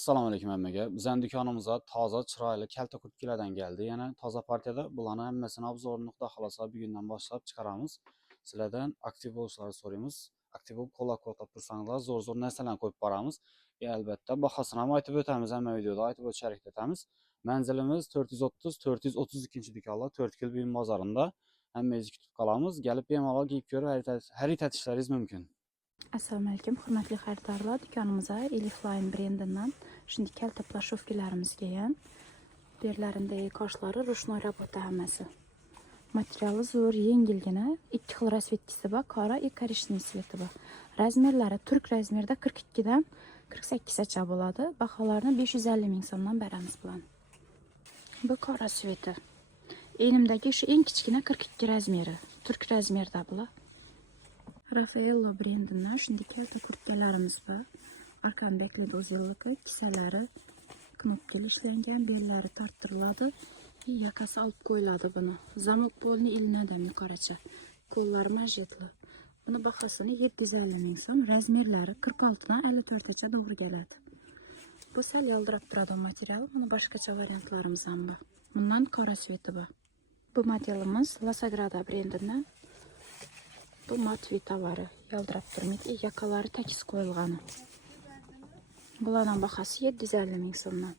Assalomu alaykum hammaga. Bizning dükanımıza toza, chiroyli kalta kurtkalardan geldi. Yana toza partiyada bularni hammasini obzorini xudo xolosa bugundan boshlab chiqaramiz. Sizlardan aktiv bo'lishlaringizni so'raymiz. Aktiv bo'lib qo'llab-quvvatlab tursangiz, zo'r narsalarni qo'yib boramiz. Albatta bahosini ham aytib o'tamiz, hamma videoda aytib o'tishga harakat etamiz. Manzilimiz 430-432 dükanlar, 4 kil buyum bozorida. Hammangizni kutib qolamiz. Kelib bemalol kiyib ko'rib, xarid etishlaringiz mumkin. Assalomu alaykum, hurmatli xaridorlar. Dükanımıza Elifline brendinden shunday kalta plashovkalarimiz kelgan. Berlarindagi qoshlari ruchnoy работа hammasi. Materiali zo'r, yengilgina, ikki xil rasvetkasi bor, qora va korishniy sveti bor. Razmerlari turk razmerda 42 dan 48 gacha bo'ladi. Baholarni 550 ming so'mdan beramiz bilan. Bu qora sveti. Elimdagi shu eng kichkina 42 razmeri. Turk razmerda bular. Raffaello brendinden shunday kalta kurtkalarimiz bor. Arkan bekledi o'zilligi, kisalari knopkali ishlangan, bellari torttiriladi. Yakasi olib qo'yiladi buni. Zamok polni ilinadi yuqoricha. Qo'llari manjetli. Buni bahosini 750 ming so'm, razmerlari 46 dan 54 gacha to'g'ri keladi. Bu sal yaldirab turadi material. Buni boshqacha variantlarimiz ham bor. Bundan qora sveti bor. Bu modelimiz La Sagrada brendinden. Bu matvi tovari, yaldirab turmaydi, yakalari tekis qo'yilgan. Bularning bahosi 750 ming so'mdan.